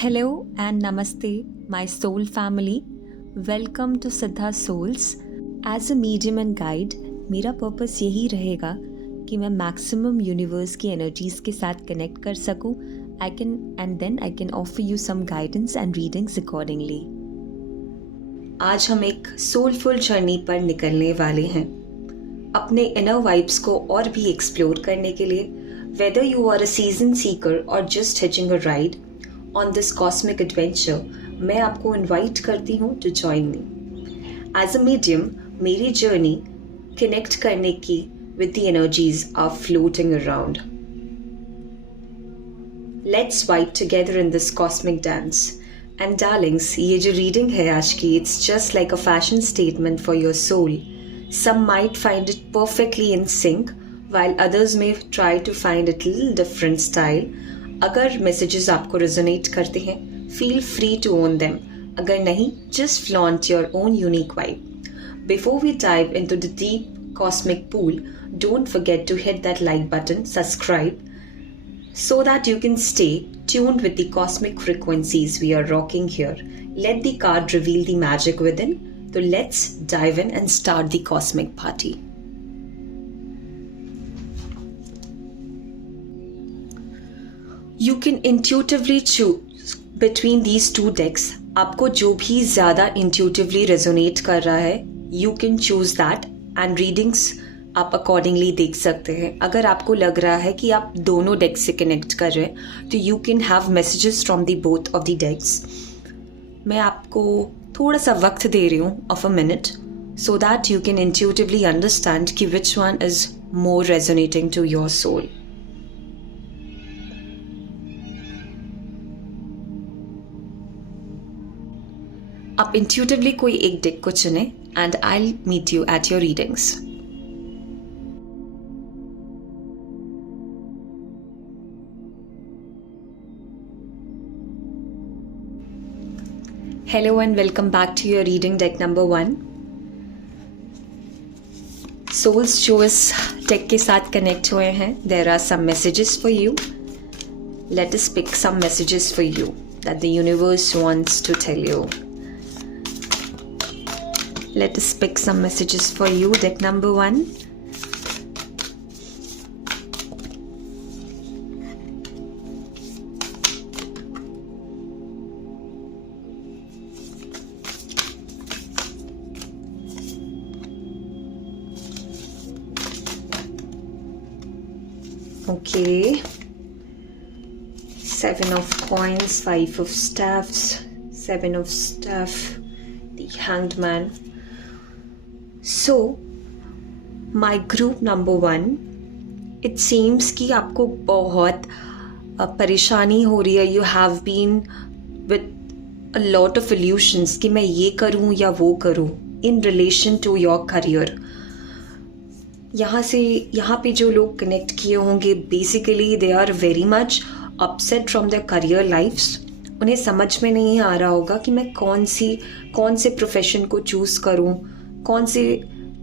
Hello and Namaste, my soul family. Welcome to Siddha Souls. As a medium and guide, मेरा purpose यही रहेगा कि मैं maximum universe की एनर्जीज के साथ कनेक्ट कर सकूं. I can offer you some guidance and readings accordingly. आज हम एक सोलफुल जर्नी पर निकलने वाले हैं अपने इनर वाइब्स को और भी एक्सप्लोर करने के लिए. Whether you are a seasoned seeker or just hitching a ride on this cosmic adventure, मैं आपको इनवाइट करती हूँ to join me. As a medium, मेरी जर्नी कनेक्ट करने की with the energies are floating around. Let's vibe together in this cosmic dance. And darlings, ये जो reading है आज की, it's just like a fashion statement for your soul. Some might find it perfectly in sync, while others may try to find it a little different style. अगर messages आपको resonate करते हैं, feel free to own them. अगर नहीं, just flaunt your own unique vibe. Before we dive into the deep cosmic pool, don't forget to hit that like button, subscribe, so that you can stay tuned with the cosmic frequencies we are rocking here. Let the card reveal the magic within. So let's dive in and start the cosmic party. You can intuitively choose between these two decks. आपको जो भी ज़्यादा intuitively resonate कर रहा है, you can choose that and readings आप accordingly देख सकते हैं. अगर आपको लग रहा है कि आप दोनों डेक्स से कनेक्ट कर रहे हैं तो you can have messages from the both of the decks. मैं आपको थोड़ा सा वक्त दे रही हूँ of a minute so that you can intuitively understand कि which one is more resonating to your soul. आप इंट्यूटिवली कोई एक डेक को चुने and I will meet you at your readings. Hello and welcome back to your reading deck number 1. Souls जो इस deck के साथ connect हुए हैं, there are some messages for you. Let us pick some messages for you that the universe wants to tell you. Let us pick some messages for you, deck number 1. Okay, 7 of coins, 5 of staffs, 7 of staff, the hanged man. So, my group number 1, it seems कि आपको बहुत परेशानी हो रही है. You have been with a lot of illusions कि मैं ये करूँ या वो करूँ in relation to your career. यहाँ पे जो लोग कनेक्ट किए होंगे basically they are very much upset from their career lifes. उन्हें समझ में नहीं आ रहा होगा कि मैं कौन से प्रोफेशन को चूज़ करूँ, कौन सी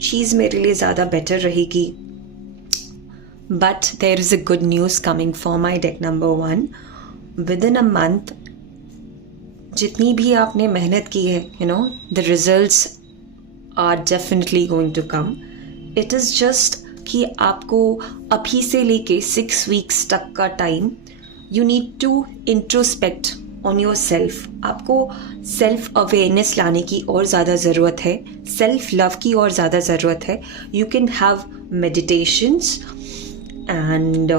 चीज़ मेरे लिए ज़्यादा बेटर रहेगी. But there is a good news coming for my deck number 1. Within a month जितनी भी आपने मेहनत की है, the results are definitely going to come. It is just कि आपको अभी से लेके 6 वीक्स तक का time you need to introspect on yourself. आपको सेल्फ अवेयरनेस लाने की और ज़्यादा ज़रूरत है, सेल्फ लव की और ज़्यादा ज़रूरत है. You can have meditations and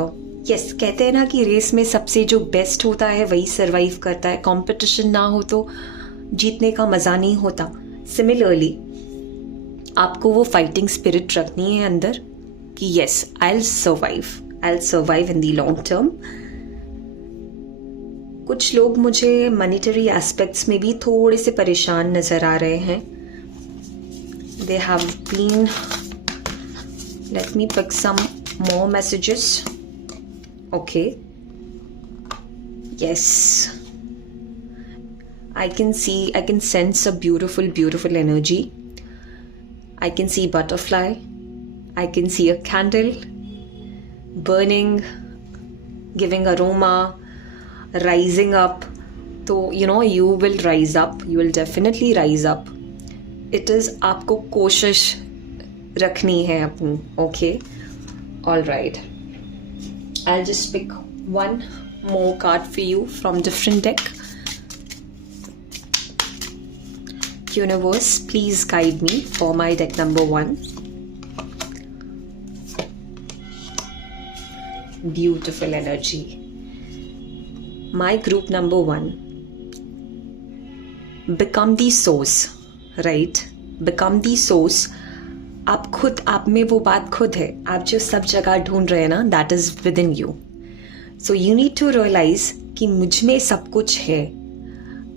yes, कहते हैं ना कि रेस में सबसे जो बेस्ट होता है वही सर्वाइव करता है. कंपटीशन ना हो तो जीतने का मज़ा नहीं होता. सिमिलरली आपको वो फाइटिंग स्पिरिट रखनी है अंदर कि yes, I will survive in the long term. कुछ लोग मुझे मॉनेटरी एस्पेक्ट्स में भी थोड़े से परेशान नजर आ रहे हैं. They have been, let me pick some more messages. Okay, yes, I can sense a beautiful energy. I can see butterfly. I can see a candle burning, giving aroma, rising up, तो you will rise up, you will definitely rise up. It is आपको कोशिश रखनी है अपनी. Okay, all right. I'll just pick one more card for you from different deck. Universe, please guide me for my deck number 1. Beautiful energy. My group number 1. Become the source, right? Become the source. आप खुद, आप में वो बात खुद है. आप जो सब जगह ढूंढ रहे हैं ना, that is within you. So you need to realize कि मुझ में सब कुछ है.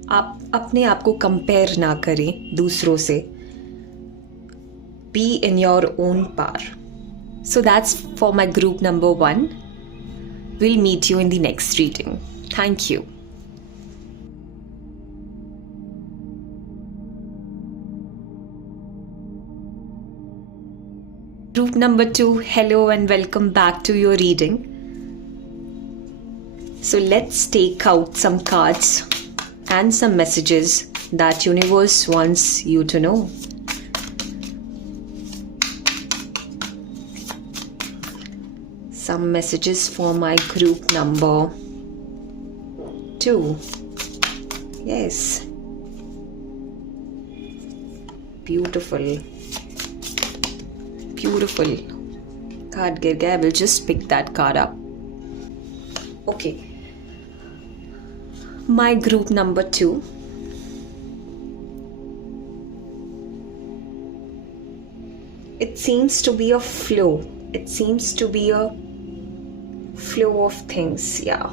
आप अपने आप को कंपेयर ना करें दूसरों से. Be in your own power. So that's for my group number 1. Will meet you in the next reading. Thank you. Group number 2, hello and welcome back to your reading. So let's take out some cards and some messages that universe wants you to know. Some messages for my group number 2. Yes. Beautiful. Beautiful. Card गिर गया. I will just pick that card up. Okay. My group number 2. It seems to be a flow. It seems to be a flow of things. Yeah.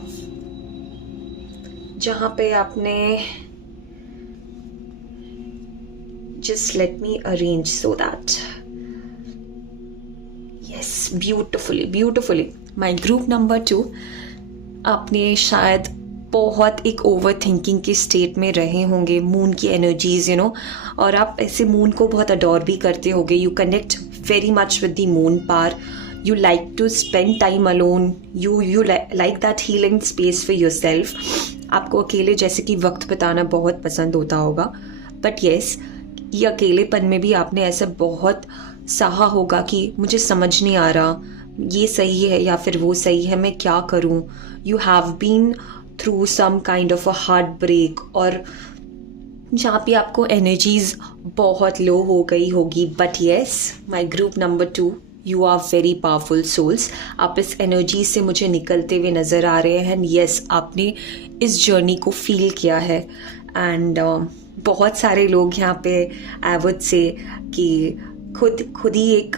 जहाँ पे आपने just let me arrange so that. Yes, beautifully. My group number 2. आपने शायद बहुत एक over thinking की state में रहे होंगे. मून की एनर्जीज और आप ऐसे मून को बहुत अडोर भी करते होंगे. You connect very much with the moon power. You like to spend time alone. You like that healing space for yourself. आपको अकेले जैसे कि वक्त बिताना बहुत पसंद होता होगा. बट येस, ये अकेलेपन में भी आपने ऐसा बहुत सहा होगा कि मुझे समझ नहीं आ रहा, ये सही है या फिर वो सही है, मैं क्या करूं. You have been through some kind of a heart break, और जहाँ पे आपको एनर्जीज बहुत लो हो गई होगी. But yes, my group number 2, you are very powerful souls. आप इस एनर्जी से मुझे निकलते हुए नज़र आ रहे हैं. येस, आपने इस जर्नी को फील किया है. एंड बहुत सारे लोग यहाँ पे आई वुड से कि खुद ही एक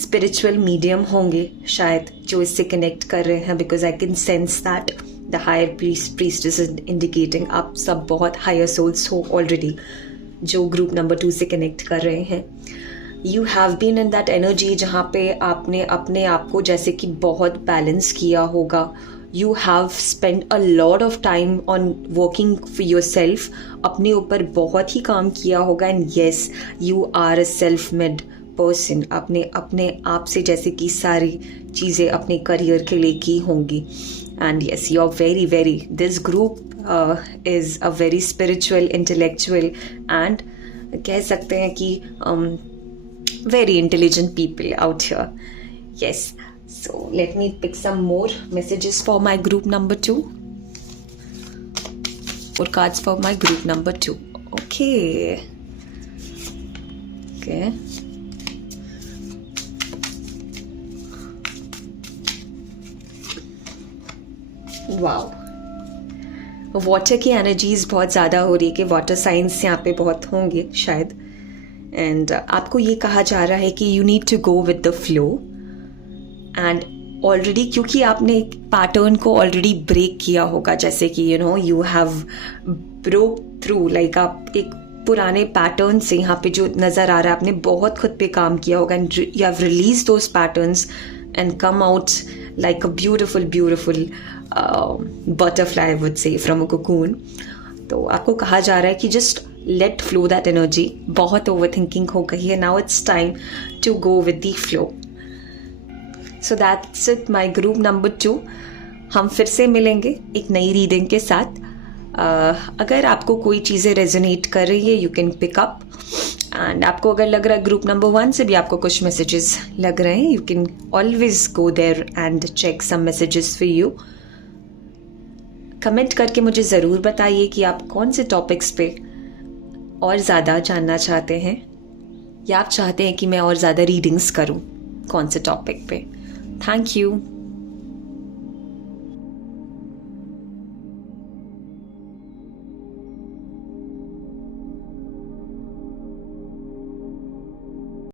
स्पिरिचुअल मीडियम होंगे शायद, जो इससे कनेक्ट कर रहे हैं. Because I can sense that the higher priestess is indicating आप सब बहुत हायर सोल्स हो ऑलरेडी, जो ग्रुप नंबर 2 से कनेक्ट कर रहे हैं. You have been in that energy जहाँ पे आपने अपने आप को जैसे कि बहुत बैलेंस किया होगा. You have spent a lot of time on working for yourself. अपने ऊपर बहुत ही काम किया होगा. And yes, you are a self-made person. आपने अपने आप से जैसे कि सारी चीज़ें अपने करियर के लिए की होंगी. And yes, you are very, this group is a very spiritual, intellectual and कह सकते हैं कि very intelligent people out here. Yes. So let me pick some more messages for my group number 2. More cards for my group number 2. Okay. Wow. Water की energies बहुत ज़्यादा हो रही है कि वाटर साइंस यहाँ पे बहुत होंगे शायद. एंड आपको ये कहा जा रहा है कि you need to go with the flow. And already क्योंकि आपने एक पैटर्न को ऑलरेडी ब्रेक किया होगा, जैसे कि you have broke through, like आप एक पुराने पैटर्न से यहाँ पे जो नज़र आ रहा है, आपने बहुत खुद पे काम किया होगा. And you have release those patterns and come out like a beautiful butterfly I would say from a cocoon. तो आपको कहा जा रहा है कि just let flow that energy. बहुत ओवर थिंकिंग हो गई है. Now it's time to go with the flow. So that's it my group number 2. हम फिर से मिलेंगे एक नई रीडिंग के साथ. अगर आपको कोई चीज़ें रेजोनेट कर रही है, you can pick up. And आपको अगर लग रहा है ग्रुप नंबर 1 से भी आपको कुछ मैसेजेस लग रहे हैं, you can always go there and check some messages for you. Comment करके मुझे ज़रूर बताइए कि आप कौन से टॉपिक्स पे और ज़्यादा जानना चाहते हैं, या आप चाहते हैं कि मैं और ज़्यादा रीडिंग्स करूं कौन से टॉपिक पे। Thank you.